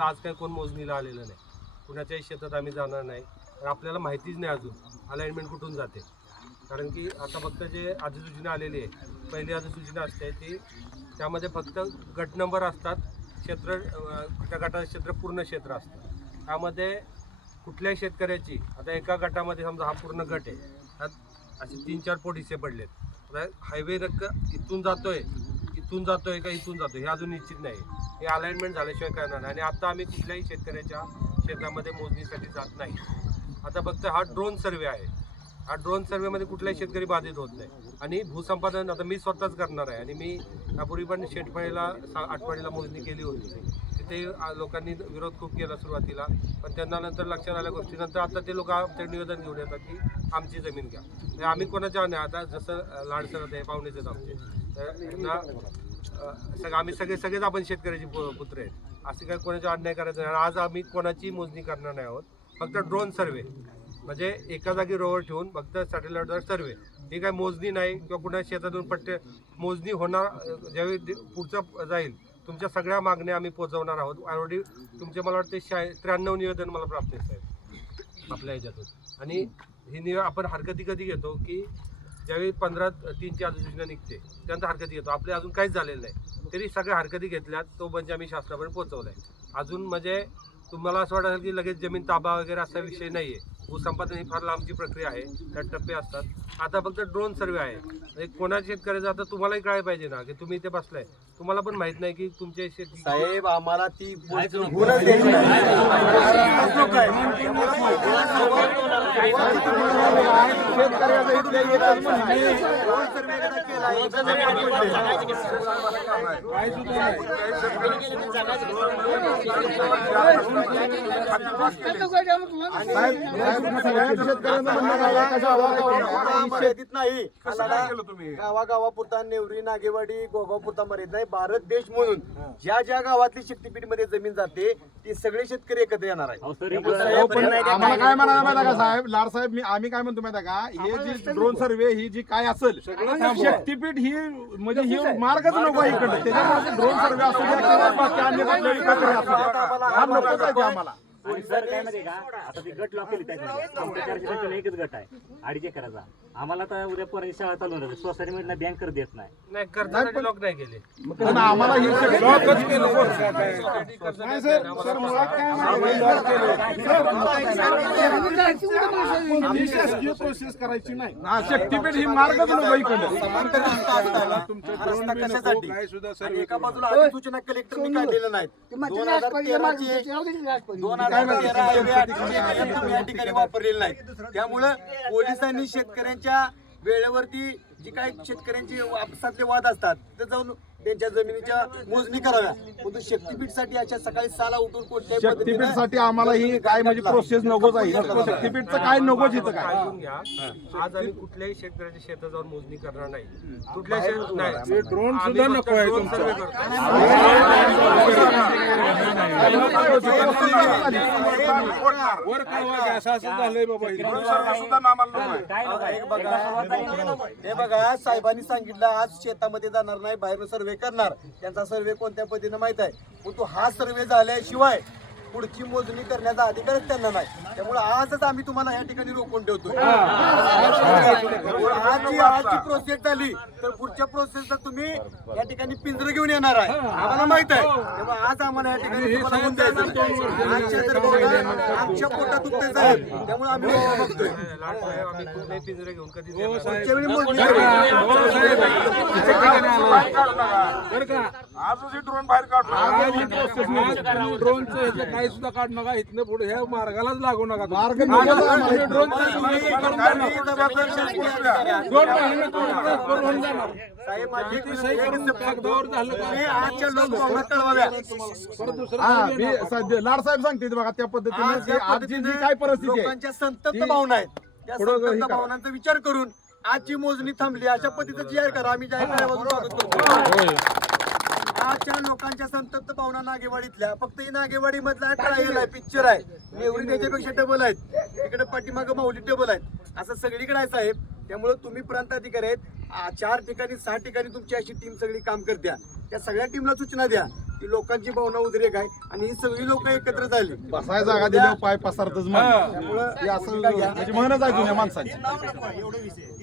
शेतात आज काही कोण मोजणीला आलेलं नाही, कुणाच्याही शेतात आम्ही जाणार नाही. तर आपल्याला माहितीच नाही अजून अलाइनमेंट कुठून जाते. कारण की आता फक्त जे अधिसूचना आलेली आहे, पहिली अधिसूचना असते ती, त्यामध्ये फक्त गट नंबर असतात, क्षेत्र त्या गटाचं क्षेत्र पूर्ण क्षेत्र असतं. त्यामध्ये कुठल्याही शेतकऱ्याची आता एका गटामध्ये समजा हा पूर्ण गट आहे, त्यात असे 3-4 पोट हिस्से पडलेत. आता हायवे इथून जातोय का इथून जातोय हे अजून निश्चित नाही. हे अलाइनमेंट झाल्याशिवाय करणार नाही. आणि आता आम्ही कुठल्याही शेतकऱ्याच्या शेतामध्ये मोजणीसाठी जात नाही. आता फक्त हा ड्रोन सर्वे आहे. हा ड्रोन सर्वेमध्ये कुठलाही शेतकरी बाधित होत नाही. आणि भूसंपादन आता मी स्वतःच करणार आहे. आणि मी यापूर्वी पण शेतफळीला आठवडीला मोजणी केली होती. तिथे लोकांनी विरोध खूप केला सुरुवातीला, पण त्यांना नंतर लक्षात आल्या गोष्टीनंतर आता ते लोक आमचे निवेदन घेऊन येतात की आमची जमीन घ्या. म्हणजे आम्ही कोणाच्या नाही, आता जसं लाडसरत आहे, पाहुणेच आहेत आमचे, तर त्यांना आम्ही सगळेच आपण शेतकऱ्याची पुत्र आहेत. असे काही कोणाचा अन्याय करायचं नाही. आज आम्ही कोणाची मोजणी करणार नाही आहोत. फक्त ड्रोन सर्वे म्हणजे एका जागी रोवर ठेवून फक्त सॅटेलाइटवर सर्वे. ही काही मोजणी नाही किंवा कुणा शेतातून पट्टे मोजणी होणार. ज्यावेळी पुढचं जाईल तुमच्या सगळ्या मागण्या आम्ही पोहोचवणार आहोत. ऑलरेडी तुमचे मला वाटते 93 निवेदन मला प्राप्त आहेत आपल्या ह्याच्यातून. आणि ही आपण हरकती कधी घेतो की ज्यावेळी 15/3ची अधिसूचना निघते त्यानंतर हरकती घेतो. आपले अजून काहीच झालेलं नाही, तरी सगळ्या हरकती घेतल्यात. तो म्हणजे आम्ही शासनापर्यंत पोहोचवला आहे. अजून म्हणजे तुम्हाला असं वाटत असेल की लगेच जमीन ताबा वगैरे असा विषय नाही आहे. भूसंपादन ही फार लांबची प्रक्रिया आहे, त्यात टप्पे असतात. आता फक्त ड्रोन सर्वे आहे. म्हणजे कोणाच्या शेतकऱ्याचं आता तुम्हालाही कळायला पाहिजे ना की तुम्ही इथे बसलाय, तुम्हाला पण माहित नाही की तुमच्या शेती साहेब आम्हाला ती नाही. गावागावापुरता नेवरी, नागेवाडी, गोगावपुरता मर्यादित नाही, भारत देश म्हणून ज्या ज्या गावातली शक्तीपीठ मध्ये जमीन जाते ती सगळे शेतकरी एकत्र येणार आहे. आम्हाला काय म्हणायला माहिती का साहेब, लाड साहेब, आम्ही काय म्हणतो माहिती का, हे जी ड्रोन सर्वे ही जी काय असेल शक्तीपीठ ही म्हणजे ही मार्गच नको इकडे. त्याच्यामुळे ड्रोन सर्वे असू द्या, बाकी अन्य कुठल्याही प्रक्रिया असू द्या, हा नकोच आहे आम्हाला. आणि सर काय माहिती का, आता ती गट लॉक केली त्याच्यामध्ये आमच्या 455 एकच गट आहे 2.5 एकराचा. आम्हाला तर उद्या पोरांची शाळा चालू होणार, सोसायटी मध्ये बँकर देत नाही करताना लॉक नाही केले. आम्हाला ही लॉकच केलं. प्रोसेस करायची नाही, शक्तीपीठ ही मार्गच नको इकडे. एका बाजूला अधिसूचना कलेक्टरने काढलेलं नाही. 2013 या ठिकाणी वापरलेलं नाही. त्यामुळं पोलिसांनी शेतकऱ्यांच्या वेळेवरती जी काही शेतकऱ्यांचे आपसातले वाद असतात ते जाऊन त्यांच्या जमिनीच्या मोजणी कराव्या. परंतु शक्तीपीठसाठी अशा सकाळी 6ला उठून कोणत्याही शक्तीपीठसाठी आम्हाला ही काय म्हणजे प्रोसेस नकोच आहे. शक्तीपीठचं काय नकोच इथं काय. ऐकून घ्या, आज आम्ही कुठल्याही शेतकऱ्याच्या शेतात जाऊन मोजणी करणार नाही. कुठल्या शेत नाही, ड्रोन सुद्धा नको आहे तुमचं. हे बघा, साहेबांनी सांगितलं आज शेतामध्ये जाणार नाही, बाहेर सर्वे करणार. त्यांचा सर्वे कोणत्या पद्धतीने माहित आहे, परंतु हा सर्वे झाल्याशिवाय पुढची मोजणी करण्याचा अधिकारच त्यांना नाही. त्यामुळे आजच आम्ही तुम्हाला या ठिकाणी रोखून ठेवतो. आजची प्रोसेस झाली तर पुढच्या प्रोसेसला तुम्ही या ठिकाणी पिंजरं घेऊन येणार आहे, आम्हाला माहित आहे. त्यामुळे आज आम्हाला या ठिकाणी आमच्या पोटात उत्तेज आहे. त्यामुळे आम्ही बघतोय पिंजरे घेऊन कधी पुढच्या वेळी मोजणी ड्रोन बाहेर काढून ड्रोनचं काही सुद्धा काढू नका. इथनं पुढे ह्या मार्गालाच लागू नका. मार्ग लाड साहेब सांगते बघा त्या पद्धतीने आजची जी काय परिस्थिती आहे, लोकांच्या संतप्त भावना आहेत, त्या संतप्त भावनांचा विचार करून आजची मोजणी थांबली अशा पद्धतीचं जाहीर करा. आम्ही जाहीर करायला स्वागत करतो. आजच्या लोकांच्या संतप्त भावना नागेवाडीतल्या, फक्त ही नागेवाडी मधला ट्रायल आहे, पिक्चर आहे. नेवरी त्याच्यापेक्षा डबल आहेत, इकडे पाठीमागं माऊली डबल आहेत, असं सगळीकडे आहे साहेब. त्यामुळे तुम्ही प्रांत अधिकारी आहेत, 4 ठिकाणी 6 ठिकाणी तुमची अशी टीम सगळी काम करत्या. त्या सगळ्या टीमला सूचना द्या की लोकांची भावना उद्रेक आहे आणि ही सगळी लोक एकत्र झाली. बसाय जागा दिल्यावर पाय पसरतच त्यामुळं हे असं म्हणजे म्हणच आहे जुन्या माणसाची.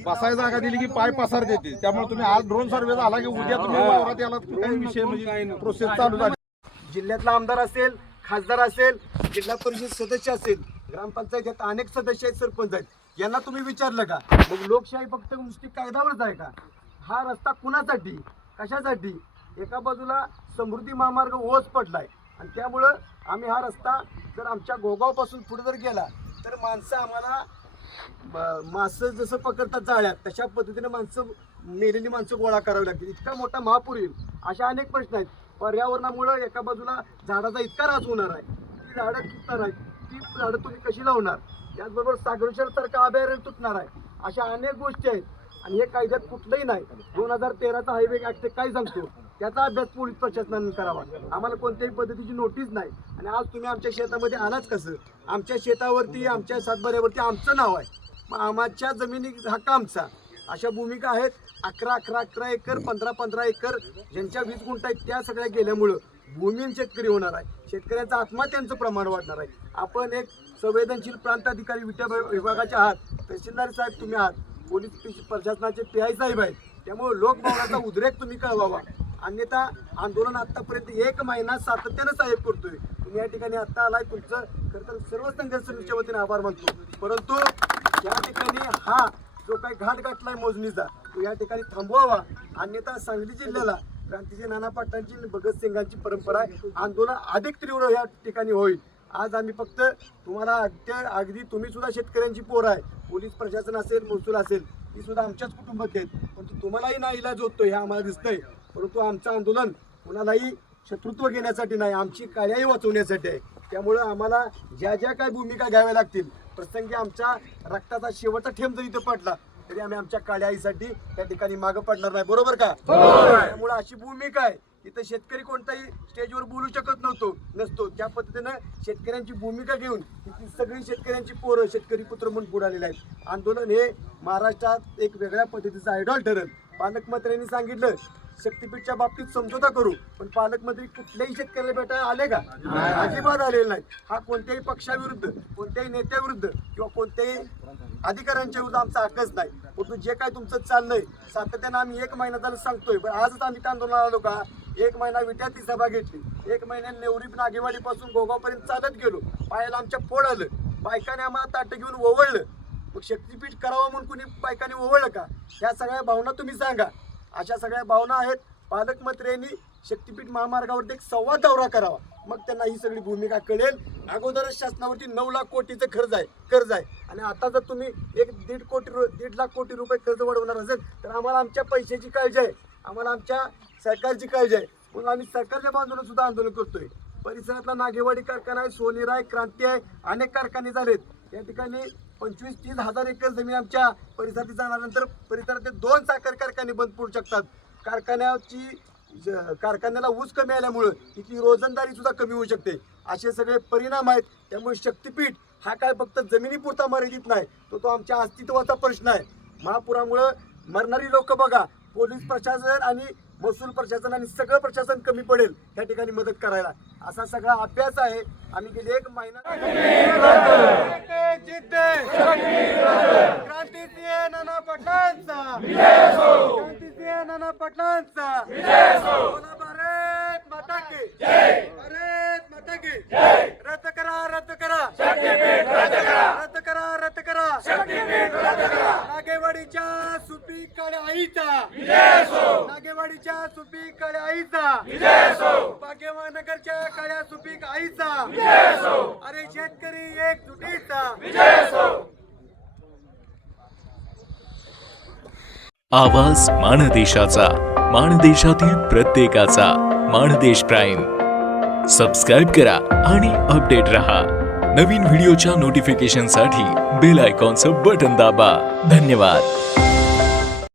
बसाय जागा दिली की पाय पसार देते. त्यामुळे तुम्ही आज ड्रोन सर्वे झाला की उद्या तुम्ही वावरात याला काही विषय म्हणजे प्रोसेस चालू झाली. जिल्ह्यातला आमदार असेल, खासदार असेल, जिल्हा परिषद सदस्य असेल, ग्रामपंचायतीत अनेक सदस्य आहेत, सरपंच आहेत, यांना तुम्ही विचारलं का? मग लोकशाही फक्त नुसती कागदावरच आहे का? हा रस्ता कुणासाठी, कशासाठी? एका बाजूला समृद्धी महामार्ग ओस पडलाय आणि त्यामुळं आम्ही हा रस्ता जर आमच्या गोगावपासून पुढे जर गेला तर माणसं आम्हाला मासं जसं पकडतात जाळ्यात तशा पद्धतीने मेलेली माणसं गोळा करावी लागतील. इतका मोठा महापूर येईल, अशा अनेक प्रश्न आहेत. पर्यावरणामुळे एका बाजूला झाडाचा इतका ऱ्हास होणार आहे, ती झाडं तुटणार आहेत, ती झाडं तुम्ही कशी लावणार? त्याचबरोबर सागरेश्वरसारखं अभयारण्य तुटणार आहे. अशा अनेक गोष्टी आहेत आणि हे कायद्यात कुठलंही नाही. 2013चा हायवे ऍक्ट काय सांगतो त्याचा अभ्यास पोलीस प्रशासनाने करावा. आम्हाला कोणत्याही पद्धतीची नोटीस नाही आणि आज तुम्ही आमच्या शेतामध्ये आलाच कसं? आमच्या शेतावरती, आमच्या सातबाऱ्यावरती आमचं नाव आहे, मग आमच्या जमिनी हक्क आमचा. अशा भूमिका आहेत. 11 एकर, 15 एकर ज्यांच्या 20 गुंठ आहेत त्या सगळ्या गेल्यामुळं भूमीहीन शेतकरी होणार आहे. शेतकऱ्यांचा आत्महत्यांचं प्रमाण वाढणार आहे. आपण एक संवेदनशील प्रांत अधिकारी विभागाचे आहात, तहसीलदार साहेब तुम्ही आहात, पोलीस प्रशासनाचे PI साहेब आहेत. त्यामुळे लोकभवनाचा उद्रेक तुम्ही कळवावा. अन्यथा आंदोलन आतापर्यंत 1 महिना सातत्यानं साहेब करतोय. तुम्ही या ठिकाणी आत्ता आलाय, तुमचं खरं तर सर्व संघर्ष समितीच्या वतीने आभार मानतो. परंतु या ठिकाणी हा जो काही घाट गाठलाय मोजणीचा तो या ठिकाणी थांबवावा. अन्यथा सांगली जिल्ह्याला क्रांतीचे नाना पाटलांची, भगतसिंगांची परंपरा आहे. आंदोलन अधिक तीव्र या ठिकाणी होईल. आज आम्ही फक्त तुम्हाला अगदी तुम्ही सुद्धा शेतकऱ्यांची पोर आहे, पोलीस प्रशासन असेल, महसूल असेल, ती सुद्धा आमच्याच कुटुंबात आहेत. परंतु तुम्हालाही ना इलाज होतो हे आम्हाला दिसतंय. परंतु आमचं आंदोलन कोणालाही शत्रुत्व घेण्यासाठी नाही, आमची काळ्याही वाचवण्यासाठी आहे. त्यामुळं आम्हाला ज्या ज्या काही भूमिका घ्याव्या लागतील, प्रसंगी आमच्या रक्ताचा शेवटचा थेंब जरी इथं पडला तरी आम्ही आमच्या काळ्या आईसाठी त्या ठिकाणी मागं पडणार नाही. बरोबर का? त्यामुळे अशी भूमिका आहे. इथं शेतकरी कोणताही स्टेजवर बोलू शकत नसतो. त्या पद्धतीनं शेतकऱ्यांची भूमिका घेऊन इथली सगळी शेतकऱ्यांची पोरं शेतकरी पुत्र म्हणून पुढे आलेले आहेत. आंदोलन हे महाराष्ट्रात एक वेगळ्या पद्धतीचं आयडॉल ठरेल. पालकमंत्र्यांनी सांगितलं शक्तीपीठच्या बाबतीत समझोता करू, पण पालकमंत्री कुठल्याही शेतकऱ्याला भेटायला आले का? अजिबात आलेले नाहीत. हा कोणत्याही पक्षाविरुद्ध, कोणत्याही नेत्याविरुद्ध किंवा कोणत्याही अधिकाऱ्यांच्या विरुद्ध आमचा हक्कच नाही. परंतु जे काय तुमचं चाललंय सातत्यानं आम्ही 1 महिना झालं सांगतोय, पण आजच आम्ही आंदोलनाला आलो का? 1 महिना विट्यात ती सभा घेतली, 1 महिन्यात नेवरी नागेवाडीपासून गोगावपर्यंत चालत गेलो, पायाला आमच्या फोड आलं, बायकाने आम्हाला ताटं घेऊन ओवळलं. मग शक्तीपीठ करावं म्हणून कुणी बायकाने ओवळलं का? ह्या सगळ्या भावना तुम्ही सांगा. अशा सगळ्या भावना आहेत. पालकमंत्र्यांनी शक्तीपीठ महामार्गावरती एक संवाद दौरा करावा, मग त्यांना ही सगळी भूमिका कळेल. अगोदरच शासनावरती 9 लाख कोटीचं कर्ज आहे आणि आता जर तुम्ही 1.5 लाख कोटी रुपये कर्ज वाढवणार असेल तर आम्हाला आमच्या पैशाची काळजी आहे, आम्हाला आमच्या सरकारची काळजी आहे. म्हणून आम्ही सरकारच्या बाजूने सुद्धा आंदोलन करतोय. परिसरातला नागेवाडी कारखाना आहे, सोनेरा आहे, क्रांती आहे, अनेक कारखाने झालेत. या ठिकाणी 25-30 हजार एकर जमीन आमच्या परिसरात जाण्यानंतर परिसरातले 2 साखर कारखाने बंद पडू शकतात. कारखान्याला ऊस कमी आल्यामुळं इथली रोजंदारी सुद्धा कमी होऊ शकते. असे सगळे परिणाम आहेत. त्यामुळे शक्तीपीठ हा काय फक्त जमिनीपुरता मर्यादित नाही, तो आमच्या अस्तित्वाचा प्रश्न आहे. महापुरामुळं मरणारी लोक बघा, पोलीस प्रशासन आणि महसूल प्रशासन आणि सगळं प्रशासन कमी पडेल त्या ठिकाणी मदत करायला. असा सगळा अभ्यास आहे. आम्ही गेले 1 महिना क्रांतीसिंह नाना पाटलांचा, क्रांतीसिंह नाना पाटलांचा, बोला भारत माता की जय, भारत माता की जय. रद्द करा, रद्द करा, रद्द करा, रद्द करा, नागेवाडीच्या सुपीक काळ्या आईचा, नागेवाडीच्या सुपीक काळ्या आईचा, भाग्यनगरच्या काळ्या सुपीक आईचा, अरे शेतकरी एकजुटीचा. आवाज माणदेशाचा, माणदेशातील प्रत्येकाचा. माणदेश प्राईम सबस्क्राईब करा आणि अपडेट रहा. नवीन व्हिडिओच्या नोटिफिकेशनसाठी बेल आयकॉनचं बटन दाबा. धन्यवाद.